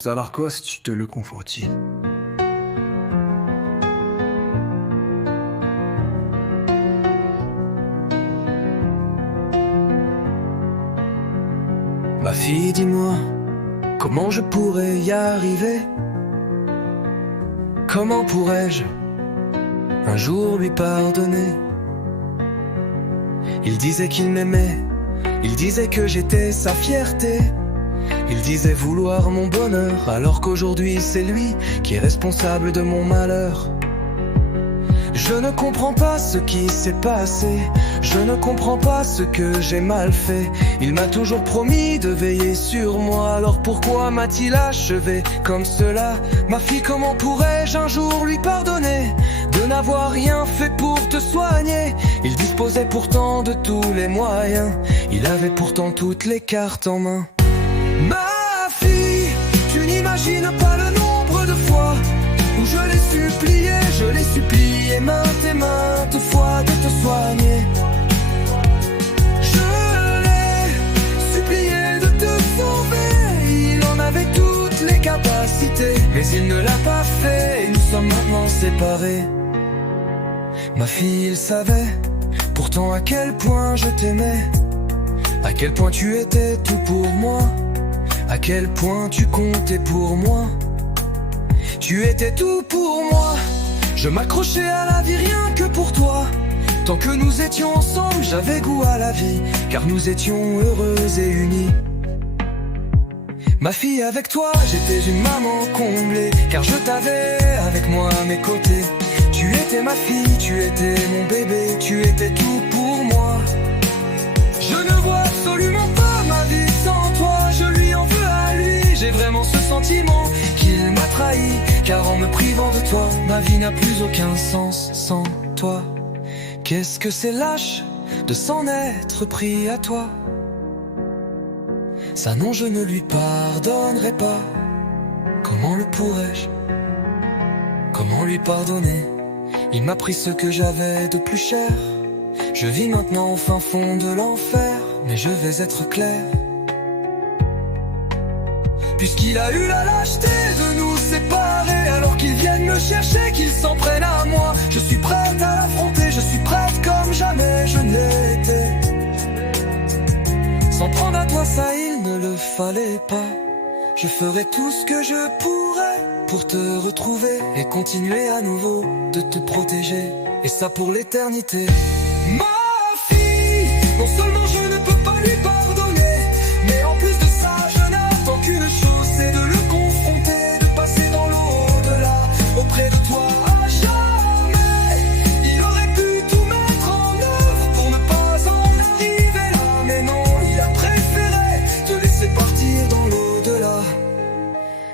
Zalarkos, tu te le conforti. Ma fille, dis-moi, comment je pourrais y arriver? Comment pourrais-je un jour lui pardonner? Il disait qu'il m'aimait, il disait que j'étais sa fierté. Il disait vouloir mon bonheur, alors qu'aujourd'hui c'est lui qui est responsable de mon malheur. Je ne comprends pas ce qui s'est passé, je ne comprends pas ce que j'ai mal fait. Il m'a toujours promis de veiller sur moi, alors pourquoi m'a-t-il achevé comme cela? Ma fille, comment pourrais-je un jour lui pardonner de n'avoir rien fait pour te soigner? Il disposait pourtant de tous les moyens, il avait pourtant toutes les cartes en main. Ma fille, tu n'imagines pas le nombre de fois où je l'ai supplié maintes et maintes fois de te soigner. Je l'ai supplié de te sauver, il en avait toutes les capacités, mais il ne l'a pas fait et nous sommes maintenant séparés. Ma fille, il savait pourtant à quel point je t'aimais, à quel point tu étais tout pour moi, à quel point tu comptais pour moi. Tu étais tout pour moi, je m'accrochais à la vie rien que pour toi. Tant que nous étions ensemble, j'avais goût à la vie, car nous étions heureux et unis. Ma fille, avec toi, j'étais une maman comblée, car je t'avais avec moi à mes côtés. Tu étais ma fille, tu étais mon bébé, tu étais tout pour moi. Je ne vois absolument pas ma vie sans toi, je lui en veux à lui. J'ai vraiment ce sentiment qu'il m'a trahi, car en me privant de toi, ma vie n'a plus aucun sens sans toi. Qu'est-ce que c'est lâche de s'en être pris à toi? Ça non, je ne lui pardonnerai pas. Comment le pourrais-je? Comment lui pardonner? Il m'a pris ce que j'avais de plus cher. Je vis maintenant au fin fond de l'enfer, mais je vais être clair. Puisqu'il a eu la lâcheté de nous séparer, alors qu'il vienne me chercher, qu'il s'en prenne à moi, je suis prête à l'affronter, je suis prête comme jamais je ne l'ai été. S'en prendre à toi, ça il ne le fallait pas. Je ferai tout ce que je pourrais pour te retrouver et continuer à nouveau de te protéger, et ça pour l'éternité. Ma fille, non seulement je ne peux pas lui pardonner, mais en plus de ça je n'attends qu'une chose, c'est de le confronter, de passer dans l'au-delà, auprès de toi à jamais. Il aurait pu tout mettre en œuvre pour ne pas en arriver là, mais non, il a préféré te laisser partir dans l'au-delà.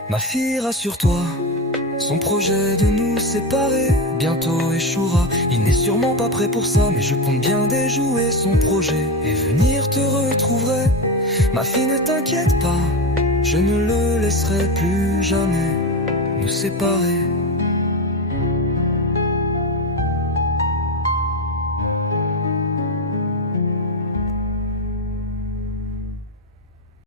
Ma fille, rassure-toi, son projet de nous séparer bientôt échouera. Il n'est sûrement pas prêt pour ça, mais je compte bien déjouer son projet et venir te retrouver. Ma fille, ne t'inquiète pas, je ne le laisserai plus jamais nous séparer.